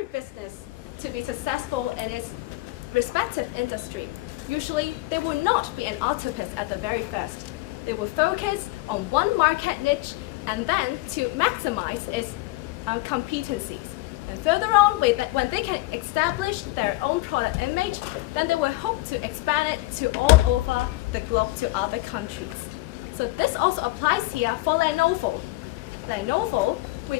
every business to be successful in its respective industry, usually they will not be an octopus at the very first. They will focus on one market niche and then to maximize its competencies. And further on, when they can establish their own product image, then they will hope to expand it to all over the globe to other countries. So this also applies here for Lenovo. Lenovo,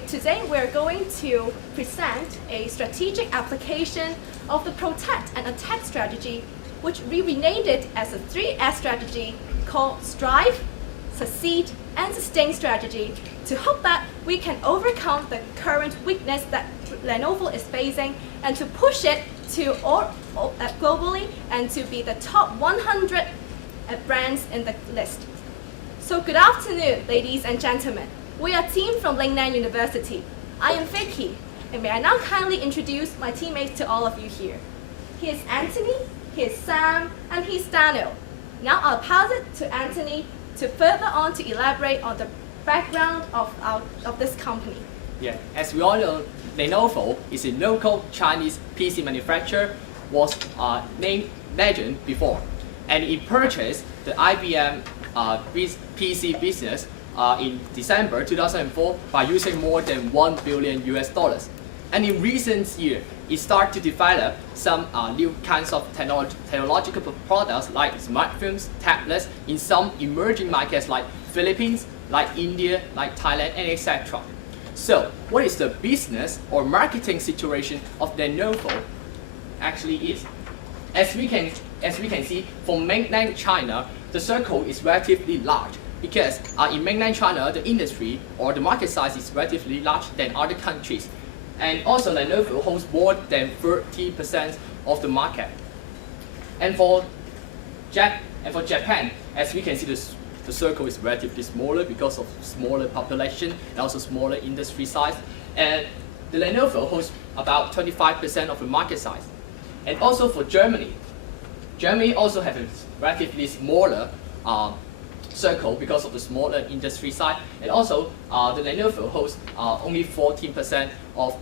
today we're going to present a strategic application of the protect and attack strategy, which we renamed it as a 3S strategy called Strive, Succeed, and Sustain strategy, to hope that we can overcome the current weakness that Lenovo is facing and to push it to globally and to be the top 100 brands in the list. So good afternoon, ladies and gentlemen. We are a team from Lingnan University. I am Vicky, and may I now kindly introduce my teammates to all of you here. Here's Anthony, here's Sam, and here's Daniel. Now I'll pass it to Anthony to further on to elaborate on the background of this company. Yeah, as we all know, Lenovo is a local Chinese PC manufacturer, was named Legend before, and it purchased the IBM PC business in December 2004 by using more than $1 billion US. And in recent years, it started to develop some new kinds of technological products like smartphones, tablets in some emerging markets like Philippines, like India, like Thailand, and etc. So, what is the business or marketing situation of Lenovo actually is? As we can see, for mainland China, the circle is relatively large because in mainland China, the industry or the market size is relatively large than other countries. And also Lenovo holds more than 30% of the market. And for Japan, as we can see, the circle is relatively smaller because of smaller population and also smaller industry size. And the Lenovo holds about 25% of the market size. And also for Germany, Germany also has a relatively smaller circle because of the smaller industry size. And also the Lenovo holds only 14% of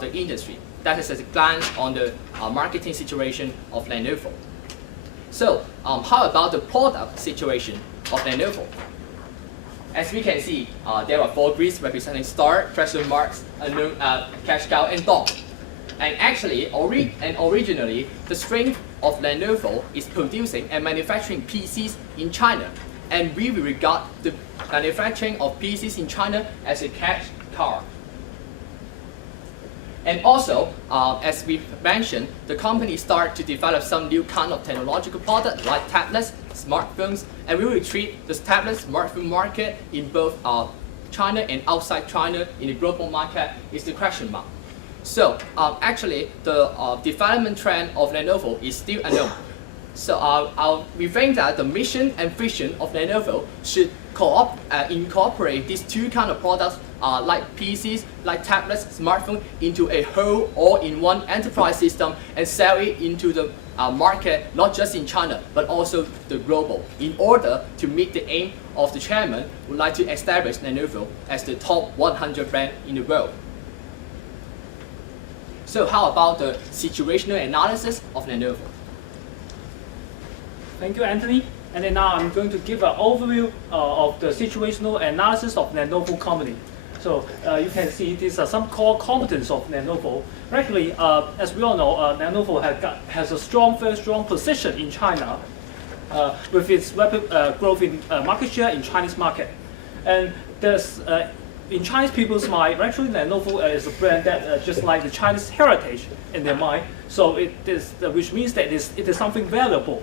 the industry. That is a glance on the marketing situation of Lenovo. So how about the product situation of Lenovo? As we can see, there are 4 grids representing star, question marks, cash cow, and dog. And actually, originally, the strength of Lenovo is producing and manufacturing PCs in China. And we will regard the manufacturing of PCs in China as a cash cow. And also, as we mentioned, the company started to develop some new kind of technological products like tablets, smartphones, and we will treat the tablet smartphone market in both China and outside China in the global market is the question mark. So actually, the development trend of Lenovo is still unknown. So we think that the mission and vision of Lenovo should incorporate these 2 kind of products like PCs, like tablets, smartphone into a whole all-in-one enterprise system and sell it into the market, not just in China, but also the global, in order to meet the aim of the chairman who would like to establish Lenovo as the top 100 brand in the world. So how about the situational analysis of Lenovo? Thank you, Anthony. And then now I'm going to give an overview of the situational analysis of Lenovo company. So you can see these are some core competence of Lenovo. Actually, as we all know, Lenovo has a very strong position in China with its rapid growth in market share in Chinese market. And there's in Chinese people's mind, actually Lenovo is a brand that just like the Chinese heritage in their mind. So it is, which means that it is something valuable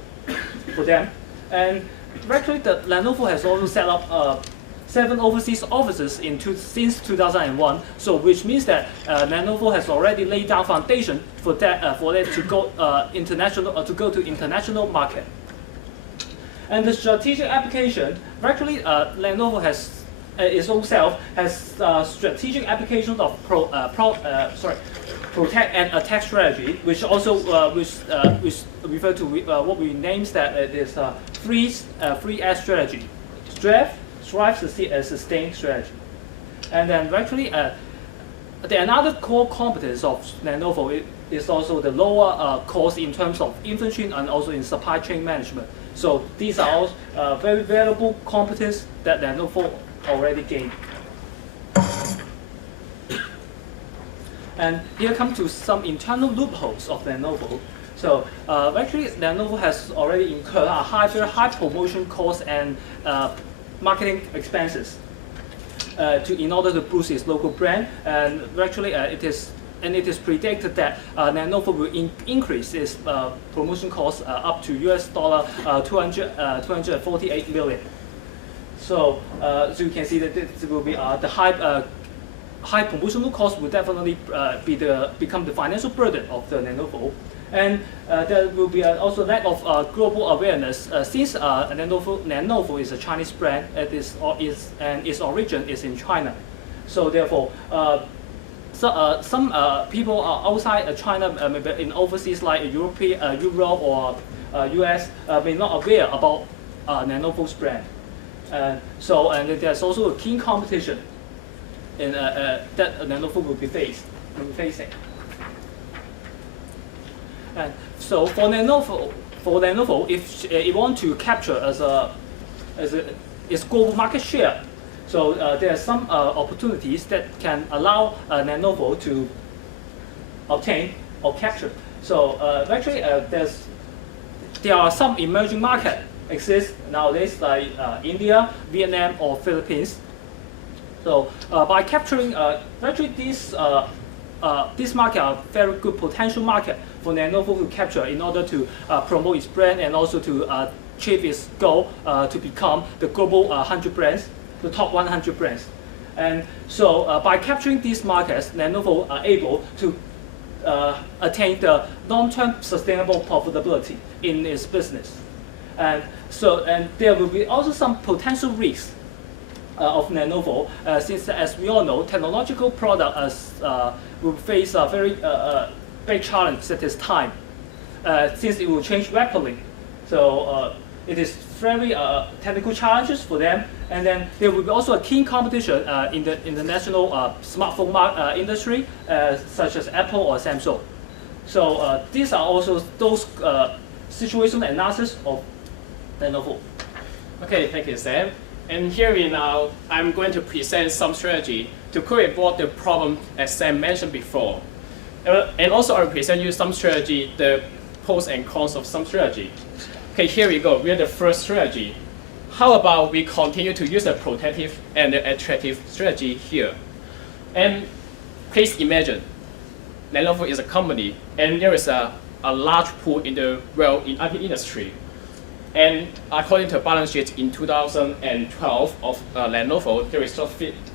for them. And actually, the Lenovo has also set up 7 overseas offices since 2001. So which means that Lenovo has already laid down foundation for that to go international to go to international market. And the strategic application, actually, Lenovo has its own self has strategic applications of protect and attack strategy, which also which refer to what we names that it is 3S strategy: strive, succeed, and sustain strategy. And then actually another core competence of Lenovo is also the lower cost in terms of inventory and also in supply chain management. So these are all very valuable competence that Lenovo already gained. And here come to some internal loopholes of Lenovo. So actually, Lenovo has already incurred a very high promotion costs and marketing expenses in order to boost its local brand. And actually, it is predicted that Lenovo will increase its promotion costs up to US dollar 248 million. So you can see that this will be the high promotional cost will definitely become the financial burden of the Lenovo. And there will be also lack of global awareness since Lenovo is a Chinese brand and its origin is in China. So therefore, some people outside China, maybe in overseas like Europe or US, may not aware about Lenovo's brand. And there's also a keen competition that Lenovo will be facing. And so for Lenovo, if it wants to capture its global market share, so there are some opportunities that can allow Lenovo to obtain or capture. So actually, there are some emerging markets exist nowadays like India, Vietnam, or Philippines. So by capturing actually this market are very good potential market for Lenovo to capture in order to promote its brand and also to achieve its goal to become the global 100 brands, the top 100 brands. And so by capturing these markets, Lenovo are able to attain the long-term sustainable profitability in its business. And there will be also some potential risks of Lenovo, since as we all know, technological products will face a very big challenge at this time, since it will change rapidly. So it is very technical challenges for them, and then there will be also a keen competition in the national smartphone industry, such as Apple or Samsung. So these are also those situational analysis of Lenovo. Okay, thank you, Sam. And here we now, I'm going to present some strategy to create what the problem as Sam mentioned before. And also I'll present you some strategy, the pros and cons of some strategy. Okay, here we go. We are the first strategy. How about we continue to use the protective and the attractive strategy here? And please imagine, Lenovo is a company and there is a large pool in the world in IT industry. And according to balance sheet in 2012 of Lenovo, there is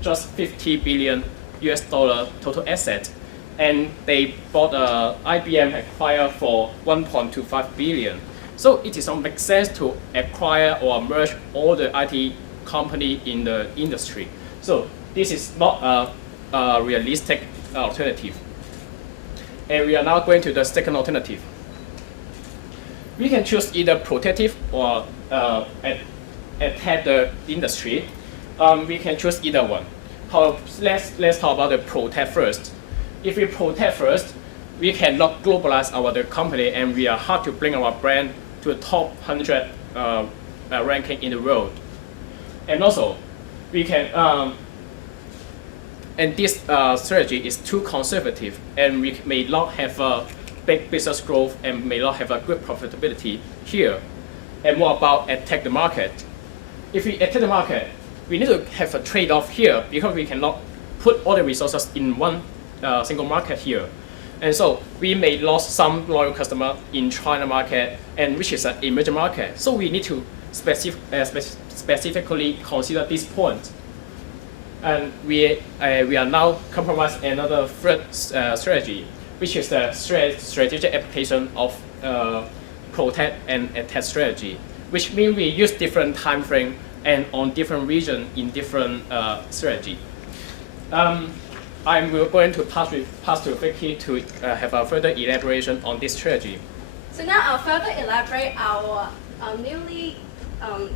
just 50 billion US dollar total asset, and they bought IBM acquire for 1.25 billion. So it does not make sense to acquire or merge all the IT company in the industry. So this is not a realistic alternative. And we are now going to the second alternative. We can choose either protective or attack the industry. We can choose either one. Let's talk about the protect first. If we protect first, we cannot globalize the company, and we are hard to bring our brand to the top 100 ranking in the world. And also, we can. And this strategy is too conservative, and we may not have a big business growth and may not have a good profitability here. And what about attack the market? If we attack the market, we need to have a trade-off here because we cannot put all the resources in one single market here. And so we may lose some loyal customer in China market, and which is an emerging market. So we need to specifically consider this point. And we are now compromising another third strategy, which is the strategic application of protect and attack strategy, which means we use different time frame and on different region in different strategy. I'm going to pass to Vicky to have a further elaboration on this strategy. So now I'll further elaborate our newly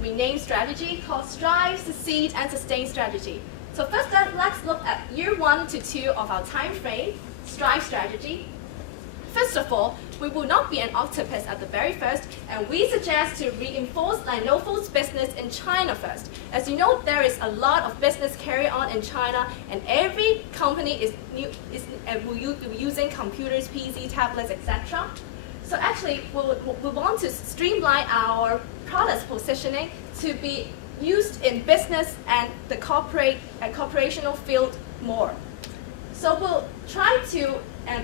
renamed strategy called Strive, Succeed, and Sustain strategy. So first, let's look at year 1 to 2 of our time frame, strive strategy. First of all, we will not be an octopus at the very first, and we suggest to reinforce Lenovo's business in China first. As you know, there is a lot of business carried on in China, and every company is using computers, PC, tablets, etc. So actually, we want to streamline our products positioning to be used in business and the corporational field more. So we'll try to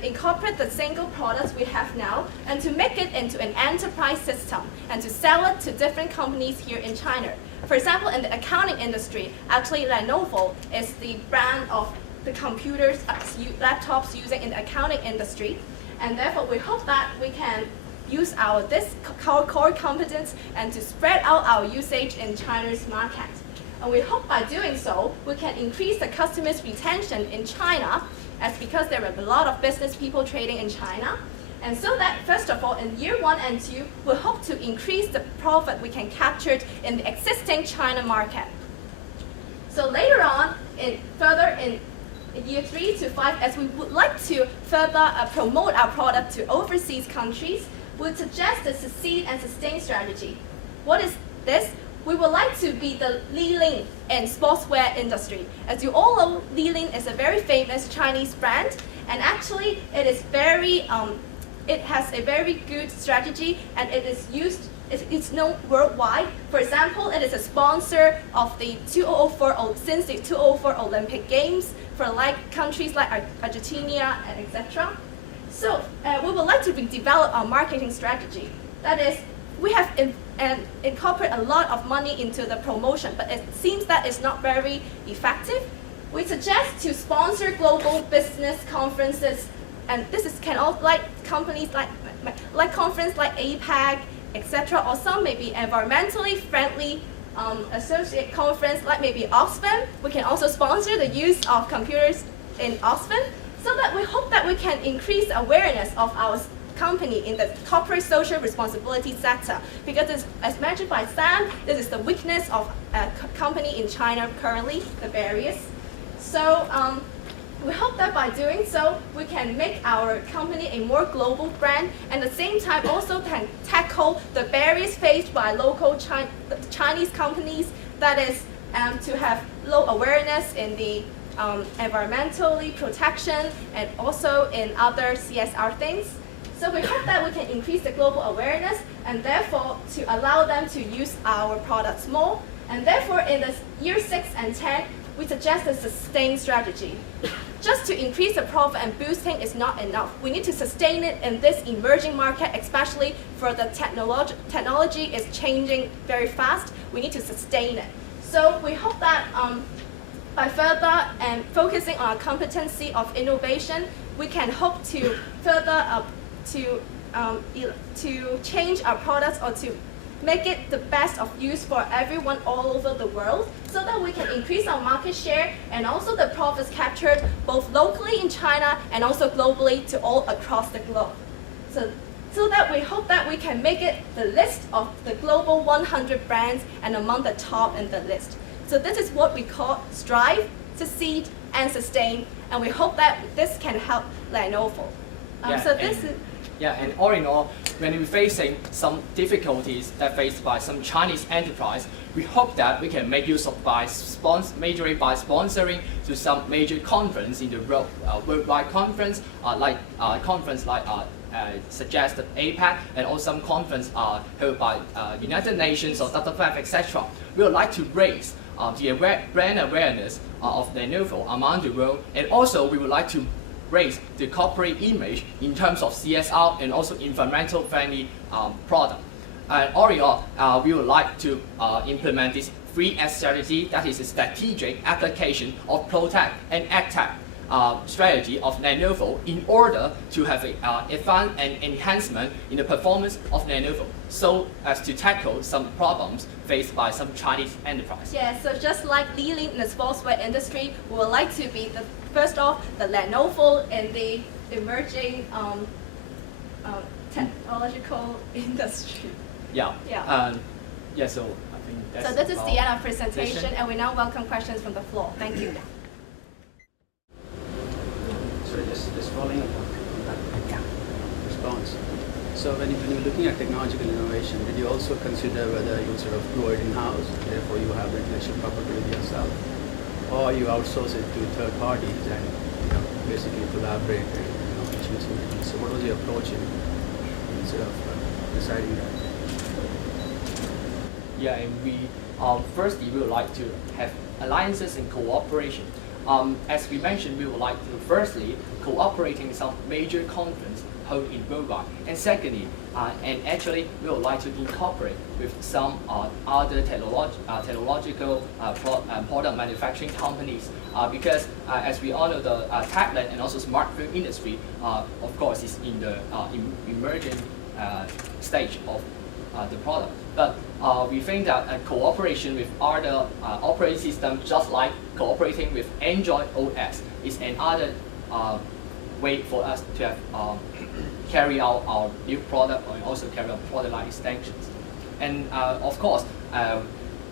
incorporate the single products we have now and to make it into an enterprise system and to sell it to different companies here in China. For example, in the accounting industry, actually Lenovo is the brand of the computers, laptops using in the accounting industry, and therefore we hope that we can use this core competence and to spread out our usage in China's market. And we hope by doing so, we can increase the customers' retention in China, as because there are a lot of business people trading in China. And so that, first of all, in year 1 and 2, we hope to increase the profit we can capture in the existing China market. So later on, further in year 3 to 5, as we would like to further promote our product to overseas countries, we would suggest the succeed and sustain strategy. What is this? We would like to be the Lingnan in sportswear industry. As you all know, Lingnan is a very famous Chinese brand, and actually it is it has a very good strategy, and it is used. It's known worldwide. For example, it is a sponsor of the 2004 since the 2004 Olympic Games for countries like Argentina and etc. So we would like to redevelop our marketing strategy. That is, we have incorporated a lot of money into the promotion, but it seems that it's not very effective. We suggest to sponsor global business conferences, and can all companies like conference like APAC, etc. Or some maybe environmentally friendly associate conference like maybe Oxfam. We can also sponsor the use of computers in Oxfam, so that we hope that we can increase awareness of our company in the corporate social responsibility sector, because as mentioned by Sam, this is the weakness of a company in China currently, the barriers. So we hope that by doing so, we can make our company a more global brand, and at the same time also can tackle the barriers faced by local Chinese companies, that is to have low awareness in the environmentally protection and also in other CSR things. So we hope that we can increase the global awareness and therefore to allow them to use our products more. And therefore in the year 6 and 10, we suggest a sustain strategy. Just to increase the profit and boosting is not enough. We need to sustain it in this emerging market, especially for the technology is changing very fast. We need to sustain it. So we hope that by further focusing on our competency of innovation, we can hope to further to change our products or to make it the best of use for everyone all over the world, so that we can increase our market share and also the profits captured both locally in China and also globally to all across the globe. So that we hope that we can make it the list of the global 100 brands and among the top in the list. So this is what we call strive, succeed, and sustain, and we hope that this can help Lenovo. And all in all, when we're facing some difficulties that faced by some Chinese enterprise, we hope that we can make use of majorly by sponsoring to some major conference in the worldwide conference, suggested APAC, and also some conference held by United Nations or WWF, etc. We would like to raise the brand awareness of Lenovo among the world, and also we would like to raise the corporate image in terms of CSR and also environmental friendly product. And all in all, we would like to implement this 3S strategy, that is a strategic application of Protect and AgTech strategy of Lenovo in order to have an advance and enhancement in the performance of Lenovo, so as to tackle some problems faced by some Chinese enterprise. Yeah, so just like Lingnan in the sportswear industry, we would like to be first off the Lenovo in the emerging technological industry. Yeah. Yeah, so I think that's So this is the end of presentation. presentation, and we now welcome questions from the floor. Thank you. So just following up on that response. So when you're looking at technological innovation, did you also consider whether you sort of grow it in-house, therefore you have the intellectual property with yourself, or you outsource it to third parties and basically collaborate and choose something? So what was your approach in sort of deciding that? Yeah, and we firstly we would like to have alliances and cooperation. As we mentioned, we would like to firstly cooperating with some major conference held in worldwide, and secondly, and actually we would like to incorporate with some other technological product manufacturing companies because as we all know, the tablet and also smartphone industry, of course, is in the emerging stage of the product. But we think that cooperation with other operating systems, just like cooperating with Android OS, is another way for us to have carry out our new product and also carry out product line extensions. And of course,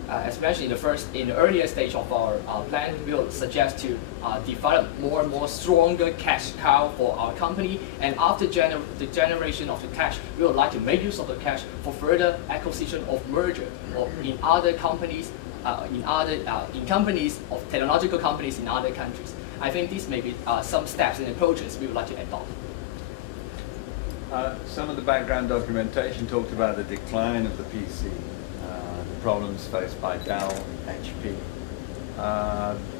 especially in the earlier stage of our plan, we will suggest to develop more and more stronger cash cow for our company. And after the generation of the cash, we would like to make use of the cash for further acquisition of merger or in other companies, in companies of technological companies in other countries. I think these may be some steps and approaches we would like to adopt. Some of the background documentation talked about the decline of the PC, the problems faced by Dell and HP.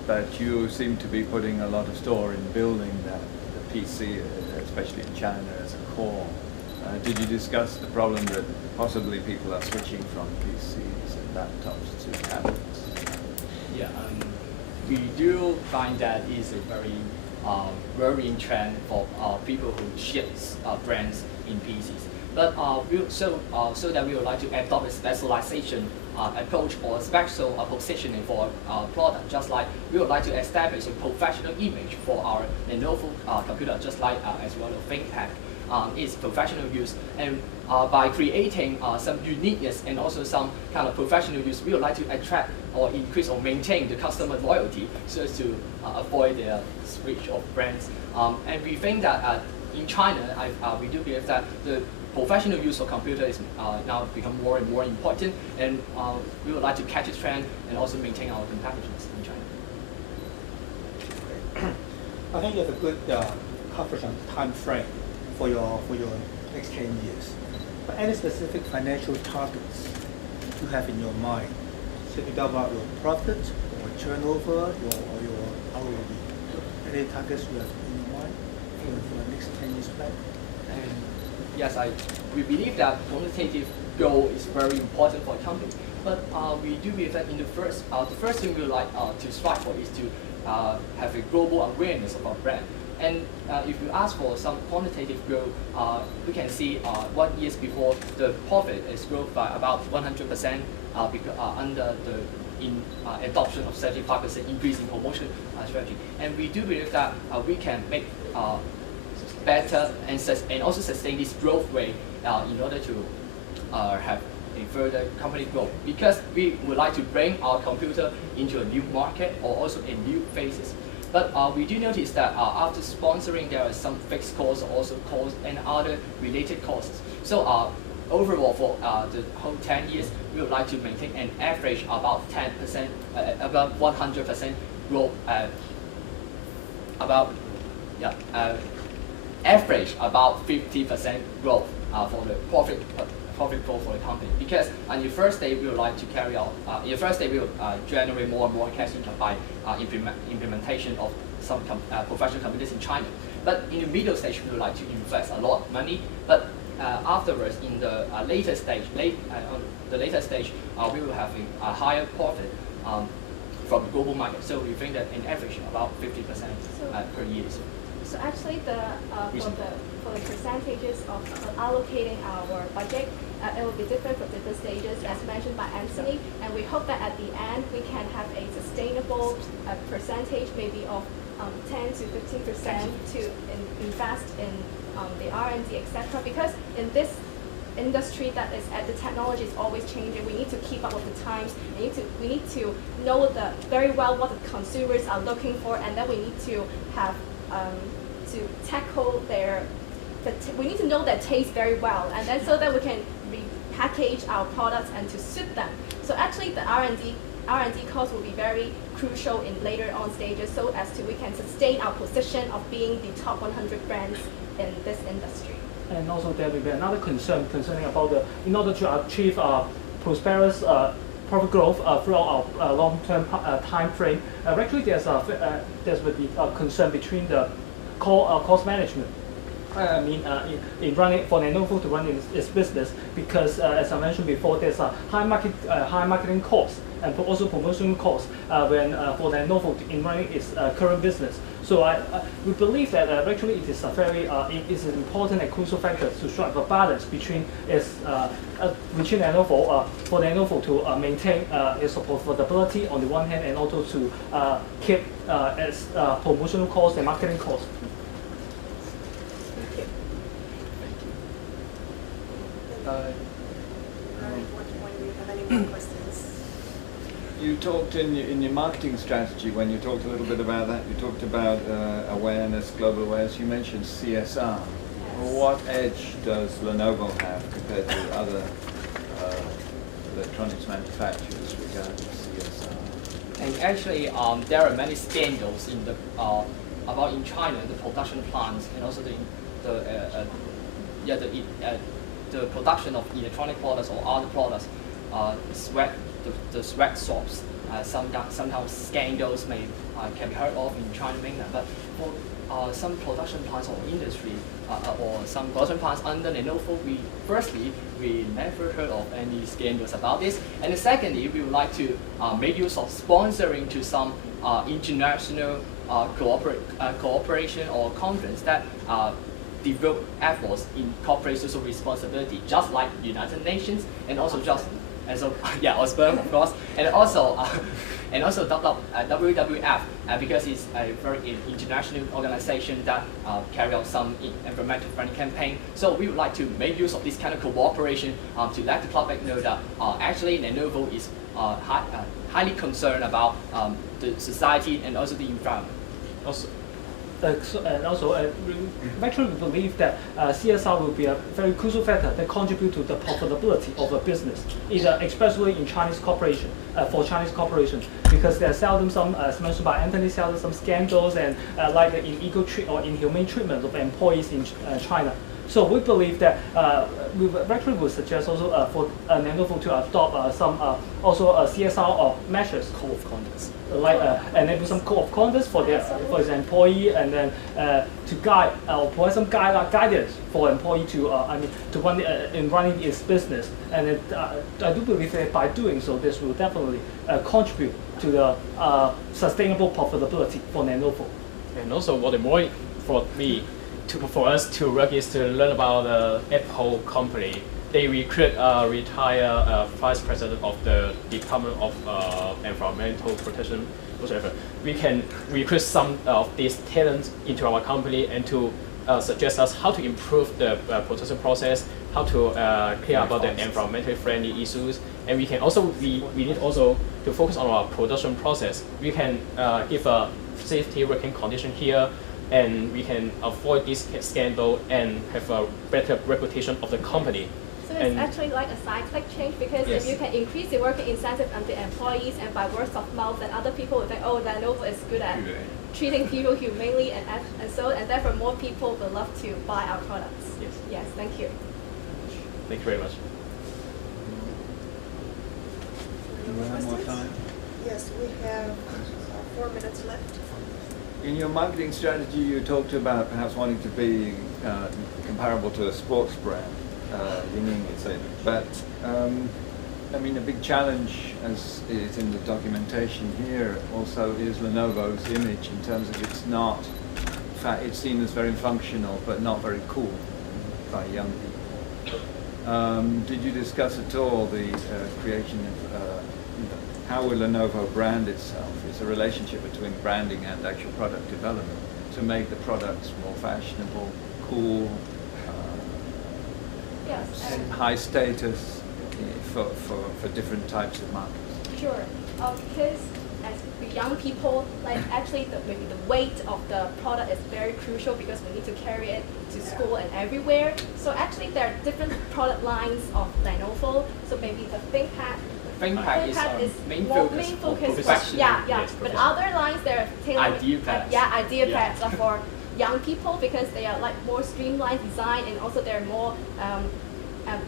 But you seem to be putting a lot of store in building the PC, especially in China, as a core. Did you discuss the problem that possibly people are switching from PCs and laptops to tablets? Yeah, we do find that is a very worrying trend for people who shift brands in PCs. But so that we would like to adopt a specialization approach or special positioning for our product, just like we would like to establish a professional image for our Lenovo computer, just like as well as ThinkPad is professional use. And by creating some uniqueness and also some kind of professional use, we would like to attract or increase or maintain the customer loyalty so as to avoid their switch of brands. And we think that in China, we do believe that the professional use of computer is now become more and more important, and we would like to catch a trend and also maintain our competitiveness in China. I think you have a good coverage on time frame for your next 10 years. But any specific financial targets you have in your mind? So you talk about your profit, or turnover, or your ROE. Any targets you have in your mind for the next 10 years plan? And yes, we believe that quantitative goal is very important for a company. But we do believe that in the first thing we would like to strive for is to have a global awareness of our brand. And if you ask for some quantitative growth, we can see 1 year before the profit is grown by about 100% under the adoption of 75% increase in promotion strategy. And we do believe that we can make better and also sustain this growth rate in order to have a further company growth, because we would like to bring our computer into a new market or also in new phases. But we do notice that after sponsoring, there are some fixed costs, also costs and other related costs. So overall, for the whole 10 years, we would like to maintain an average about 10%, about 100% growth, average about 50% growth for the profit growth for the company. Because on your first day, we would like to carry out, your first day we will generate more and more cash income by implementation of some professional computers in China. But in the middle stage, we would like to invest a lot of money. But afterwards, in the later stage, we will have a higher profit from the global market. So we think that in average about 50% per year. So actually, for the percentages of allocating our budget, it will be different for different stages, as mentioned by Anthony. And we hope that at the end we can have a sustainable percentage, maybe of 10 to 15% to invest in the R&D, etc. Because in industry that is at the technology is always changing. We need to keep up with the times. We need to know very well what the consumers are looking for, and then we need to have to tackle we need to know their taste very well, and then so that we can repackage our products and to suit them. So actually, the R&D cost will be very crucial in later on stages, so as we can sustain our position of being the top 100 brands in this industry. And also there will be another concern concerning about in order to achieve prosperous profit growth throughout our long-term time frame. Actually, there's will be a concern between the cost management. I mean, in running for Lenovo to run its business, because as I mentioned before, there's a high marketing cost and also promotion costs for Lenovo in running its current business. So we believe that actually it is it is an important and crucial factor to strike a balance between Lenovo for Lenovo to maintain its profitability on the one hand, and also to keep its promotional costs and marketing costs. When we have any more questions. You talked in your marketing strategy, when you talked a little bit about that, you talked about awareness, global awareness, you mentioned CSR. What edge does Lenovo have compared to other electronics manufacturers regarding CSR? And actually, there are many scandals in in China, the production plants, and also the production of electronic products or other products, the sweat shops. Sometimes scandals can be heard of in China mainland, but for some production plants or industry or some production plants under Lenovo, we never heard of any scandals about this. And secondly, we would like to make use of sponsoring to some international cooperation or conference that devote efforts in corporate social responsibility, just like United Nations, and also OSPERM, of course, and also WWF, because it's a very international organization that carry out some environmental friendly campaign. So we would like to make use of this kind of cooperation to let the public know that actually Lenovo is highly concerned about the society and also the environment. Actually, we believe that CSR will be a very crucial factor that contribute to the profitability of a business, especially in Chinese corporation, for Chinese corporations, because there are seldom some, as mentioned by Anthony, seldom some scandals and like the illegal or inhumane treatment of employees in China. So we believe that we actually would suggest also for Lenovo to adopt some CSR measures, code of conduct, like enable some code of conduct for its employee, and then to guide or provide some guidance for employee to run in running its business. And I do believe that by doing so, this will definitely contribute to the sustainable profitability for Lenovo. And also, what more for for us to work is to learn about the Apple company. They recruit retired vice president of the Department of Environmental Protection, whatever. We can recruit some of these talents into our company and to suggest us how to improve the production process, how to care about the environmentally friendly issues, and we can also we need also to focus on our production process. We can give a safety working condition here, and we can avoid this scandal and have a better reputation of the company. So it's actually like a cyclic change, because yes. if you can increase the working incentive of the employees, and by word of mouth, then other people will think, oh, Lenovo is good at treating people humanely, and therefore more people will love to buy our products. Yes. Yes, thank you. Thank you very much. Do we have more time? Yes, we have 4 minutes left. In your marketing strategy, you talked about perhaps wanting to be comparable to a sports brand, Lingnan would say. But I mean, a big challenge, as is in the documentation here, also is Lenovo's image in terms of it's not. In fact, it's seen as very functional, but not very cool by young people. Did you discuss at all the creation of how will Lenovo brand itself? It's a relationship between branding and actual product development to make the products more fashionable, cool, Yes. and high status for different types of markets? Sure. Because as for young people, like actually maybe the weight of the product is very crucial because we need to carry it to school and everywhere. So actually there are different product lines of Lenovo. So maybe the ThinkPad. ThinkPad is our main focus for professional. Yeah. Yes, But professional. other lines they're tailored. IdeaPads. IdeaPads are for young people because they are like more streamlined design and also they're more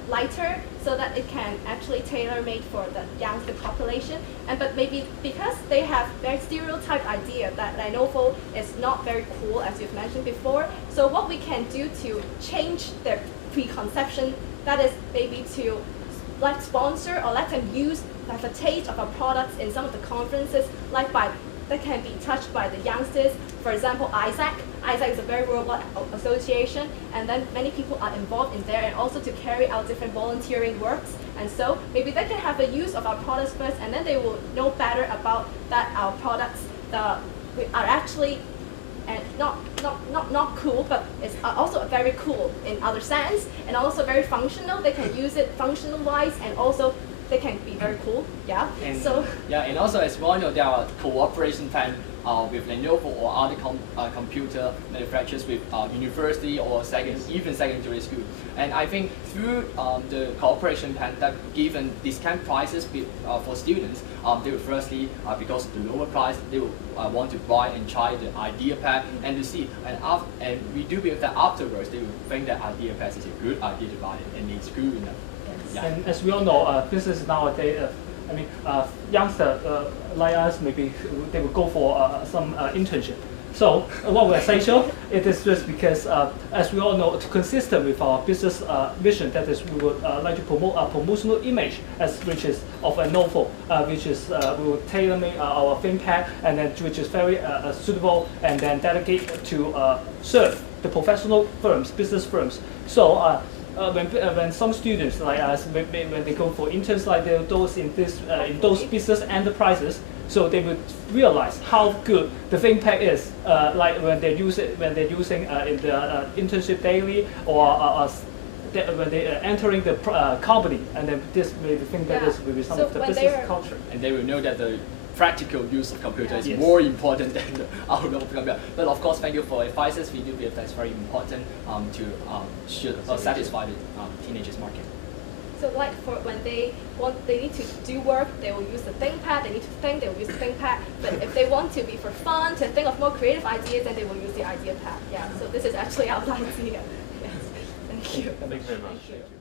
lighter, so that it can actually tailor-made for the youngster population. But maybe because they have very stereotyped idea that Lenovo is not very cool, as you've mentioned before. So what we can do to change their preconception, that is maybe to like sponsor or let them use like a taste of our products in some of the conferences, like that can be touched by the youngsters. For example, ISAC. ISAC is a very worldwide association, and then many people are involved in there, and also to carry out different volunteering works. And so maybe they can have a use of our products first, and then they will know better about that our products are actually and not cool, but it's also very cool in other sense, and also very functional. They can use it functional wise, and also they can be very cool. Yeah. And, so and also as we all know, there are cooperation plan with Lenovo or other computer manufacturers with university or even secondary school. And I think through the cooperation plan that given discount prices for students, they will firstly, because of the lower price, they will want to buy and try the IdeaPad and to see. And we do believe that afterwards they will think that IdeaPad is a good idea to buy it and it's good enough. Yeah. And as we all know, business nowadays, youngsters like us, maybe they will go for some internship. So what we're essential, it is just because, as we all know, consistent with our business vision, that is, we would like to promote a promotional image which is of Lenovo, which is we will tailor-make our ThinkPad, and then which is very suitable and then dedicated to serve the professional firms, business firms. So. When some students like us, when they go for interns like those in those business enterprises, so they would realize how good the ThinkPad is. Like when they're using in the internship daily, or when they are entering the company, and then this may think that this will be some of the business culture. And they will know that the practical use of computer is Yes. more important than the outlook of the computer. But of course, thank you for advices. We do believe that's very important to satisfy the teenagers market. So like for when they need to do work, they will use the ThinkPad. They need to think, they will use the ThinkPad. But if they want to be for fun, to think of more creative ideas, then they will use the IdeaPad. Yeah. So this is actually our idea. Yes. Thank you. Thank you very much. Thank you.